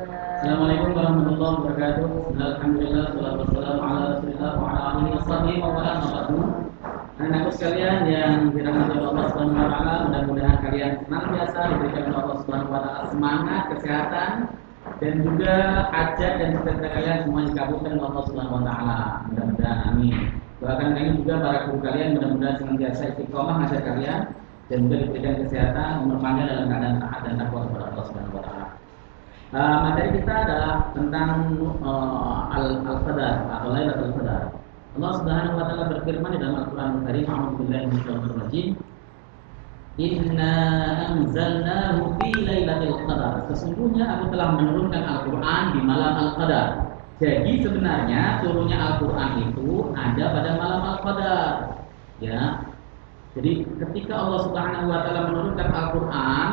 Assalamualaikum warahmatullahi wabarakatuh. Alhamdulillah, salatu wassalamu ala Rasulillah wa ala alihi washabihi wa man wala. Anak-anakku sekalian yang dirahmati Allah Subhanahu wa taala, mudah-mudahan kalian senantiasa diberikan oleh Allah Subhanahu wa taala semangat, kesehatan dan juga hajat dan cita-cita kalian semua dikabulkan oleh Allah Subhanahu wa taala. Mudah-mudahan amin. Doakan kalian juga para guru kalian mudah-mudahan senantiasa istiqomah ngajar kalian dan juga diberikan kesehatan, umur panjang dalam keadaan taat dan takwa kepada Allah Subhanahu wa taala. Materi kita adalah tentang al-qadar atau Lailatul Qadar. Allah Subhanahu wa taala berfirman di dalam Al-Qur'an Al-Karim, "A'udzubillahi minasyaitonir rajim. Inna anzalnahu fi Lailatul Qadar." Sesungguhnya aku telah menurunkan Al-Qur'an di malam Al-Qadar. Jadi sebenarnya turunnya Al-Qur'an itu ada pada malam Al-Qadar. Ya. Jadi ketika Allah Subhanahu wa taala menurunkan Al-Qur'an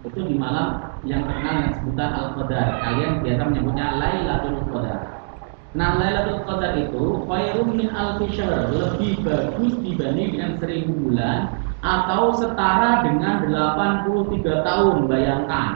itu di malam yang terkenal dengan sebutan Al-Qadar. Kalian biasa menyebutnya Lailatul Qadar. Nah, Lailatul Qadar itu khairum min alfi syahr, lebih bagus dibanding dengan 1000 bulan atau setara dengan 83 tahun. Bayangkan.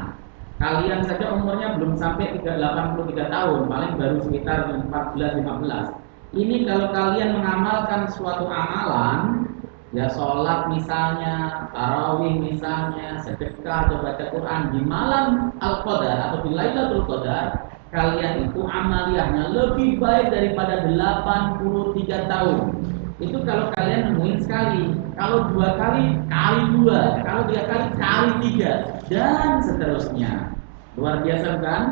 Kalian saja umurnya belum sampai 83 tahun, paling baru sekitar 14-15. Ini kalau kalian mengamalkan suatu amalan, ya sholat misalnya, tarawih misalnya, sedekah atau baca Quran di malam Al-Qadar atau di Lailatul Qadar, kalian itu amaliyahnya lebih baik daripada 83 tahun. Itu kalau kalian nemuin sekali, kalau 2 kali, kali 2, kalau 3 kali, kali 3, dan seterusnya. Luar biasa kan?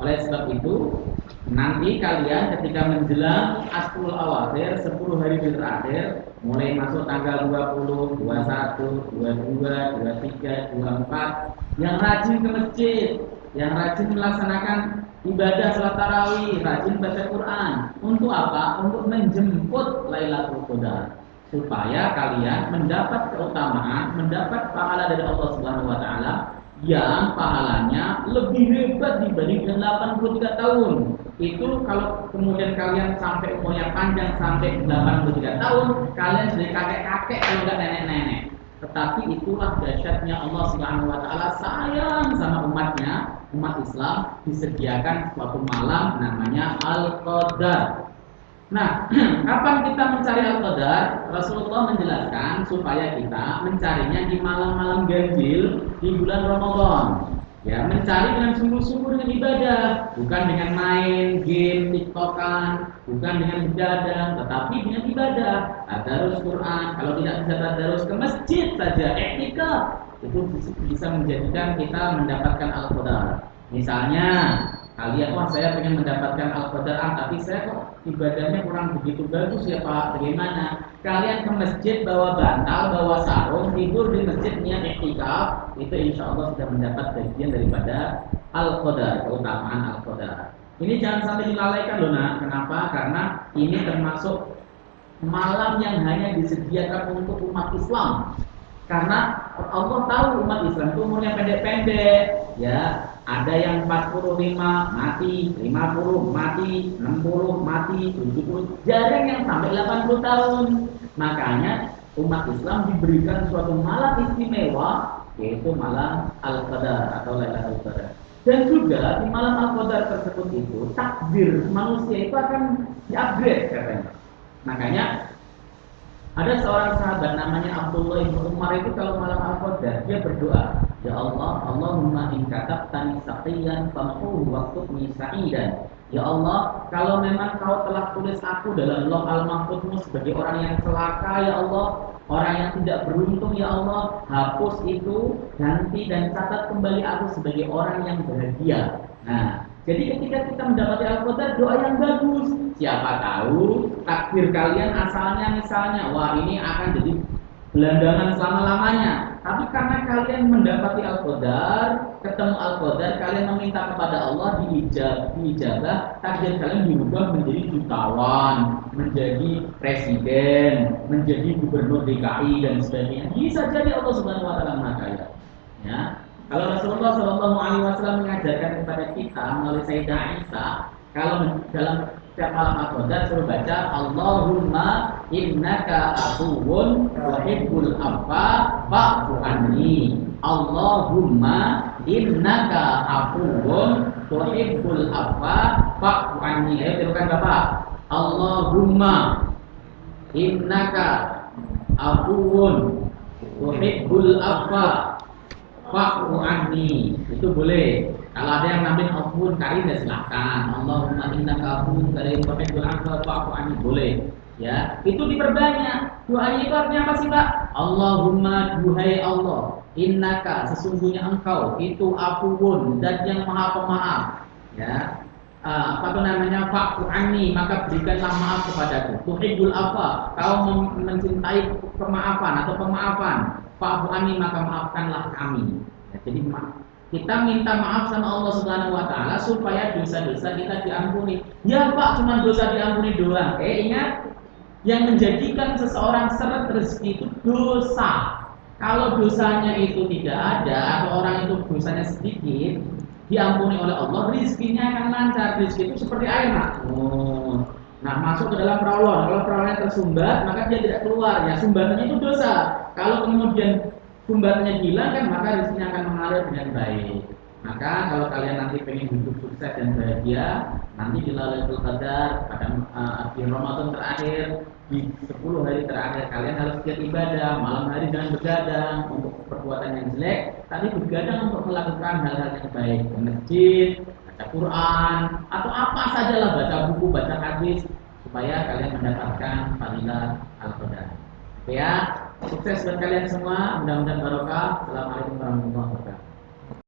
Oleh sebab itu, nanti kalian ketika menjelang Ashurul Awakhir, 10 hari terakhir, mulai masuk tanggal 20, 21, 22, 23, 24, yang rajin ke masjid, yang rajin melaksanakan ibadah salat tarawih, rajin baca Quran. Untuk apa? Untuk menjemput Lailatul Qadar, supaya kalian mendapat keutamaan, mendapat pahala dari Allah Subhanahu wa taala yang pahalanya lebih hebat dibanding dengan 83 tahun. Itu kalau kemudian kalian sampai umurnya panjang sampai 83 tahun, kalian jadi kakek-kakek kalau enggak nenek-nenek. Tetapi itulah dahsyatnya Allah Subhanahu wa taala sayang sama umatnya, umat Islam disediakan suatu malam namanya Al-Qadar. Nah, kapan kita mencari Al-Qadar? Rasulullah menjelaskan supaya kita mencarinya di malam-malam ganjil di bulan Ramadan. Ya, mencari dengan sungguh-sungguh dengan ibadah, bukan dengan main game, tiktokan, bukan dengan begadang, tetapi dengan ibadah. Tadarus Quran, kalau tidak bisa tadarus ke masjid saja, i'tikaf, itu bisa menjadikan kita mendapatkan Al-Qadar. Misalnya, kalian, wah saya ingin mendapatkan Al-Qadar, tapi saya kok ibadahnya kurang begitu bagus ya Pak, bagaimana? Kalian ke masjid bawa bantal, bawa sarung, tidur di masjid niat i'tikaf, itu insya Allah sudah mendapat bagian daripada Al-Qadar, keutamaan Al-Qadar. Ini jangan sampai dilalaikan loh nak. Kenapa? Karena ini termasuk malam yang hanya disediakan untuk umat Islam. Karena Allah tahu umat Islam itu umurnya pendek-pendek, ya. Ada yang 45 mati, 50 mati, 60 mati, 70, jarang yang sampai 80 tahun. Makanya umat Islam diberikan suatu malam istimewa, yaitu malam Al-Qadar atau Lailatul Qadar. Dan juga di malam Al-Qadar tersebut itu takdir manusia itu akan di-upgrade katanya. Makanya ada seorang sahabat namanya Abdullah bin Umar, itu kalau malam Al-Qadar dia berdoa, ya Allah, Allahumma in katabtani saqiyan famhu waktubni sa'idan. Ya Allah, kalau memang kau telah tulis aku dalam Lauh Al-Mahfuzmu sebagai orang yang celaka, ya Allah, orang yang tidak beruntung, ya Allah, hapus itu, ganti dan catat kembali aku sebagai orang yang bahagia. Nah, jadi ketika kita mendapati Al-Qadar, doa yang bagus. Siapa tahu takdir kalian asalnya misalnya, wah ini akan jadi gelandangan selama-lamanya. Tapi karena kalian mendapati Al-Qadar, ketemu Al-Qadar, kalian meminta kepada Allah, diijabah, takdir kalian diubah menjadi jutawan, menjadi presiden, menjadi gubernur DKI dan sebagainya. Bisa jadi Allah Subhanahu wa taala Maha Kaya. Ya. Kalau Rasulullah Shallallahu alaihi wasallam mengajarkan kepada kita melalui Sayyidah Aisyah, kalau dalam setiap malam Al-Qadar suruh baca Allahumma innaka afuwun tuhibbul afwa fa'fu anni. Allahumma innaka afuwun tuhibbul afwa fa'fu anni. Ayo tirukan Bapak. Allahumma innaka afuwun tuhibbul afwa fa'fu anni. Itu boleh. Kalau ada yang ngambil afuwun kain ya silahkan. Allahumma innaka afuwun tuhibbul afwa fa'fu anni, boleh. Ya, itu diperbanyak. Doanya itu artinya apa sih, Pak? Allahumma, duhai Allah, innaka, sesungguhnya engkau itu afuwun, dan yang maha pemaaf. Ya, apa itu namanya, fa'fu anni, maka berikanlah maaf kepadaku. Tuhibbul afwa, kau mencintai kemaafan atau pemaafan. Fa'fu anni, maka maafkanlah kami. Ya, jadi kita minta maaf sama Allah Subhanahu wa taala supaya dosa-dosa kita diampuni. Ya Pak, cuma dosa diampuni doang. Ingat, yang menjadikan seseorang seret rezeki itu dosa. Kalau dosanya itu tidak ada atau orang itu dosanya sedikit, diampuni oleh Allah, rezekinya akan lancar. Rezeki itu seperti air, Pak. Nah, masuk ke dalam perawalan. Kalau perawalannya tersumbat, maka dia tidak keluar. Ya, sumbatannya itu dosa. Kalau kemudian sumbatannya hilang, kan maka rezekinya akan mengalir dengan baik. Maka kalau kalian nanti pengen hidup sukses dan bahagia, nanti di Lailatul Qadar pada di Ramadan terakhir, di 10 hari terakhir, kalian harus giat ibadah. Malam hari jangan begadang untuk perbuatan yang jelek, tapi begadang untuk melakukan hal-hal yang baik, ke masjid, baca Quran, atau apa sajalah, baca buku, baca hadis, supaya kalian mendapatkan fadilah Al-Qadar. Oke ya, sukses buat kalian semua, mudah-mudahan barokah. Assalamualaikum warahmatullahi wabarakatuh.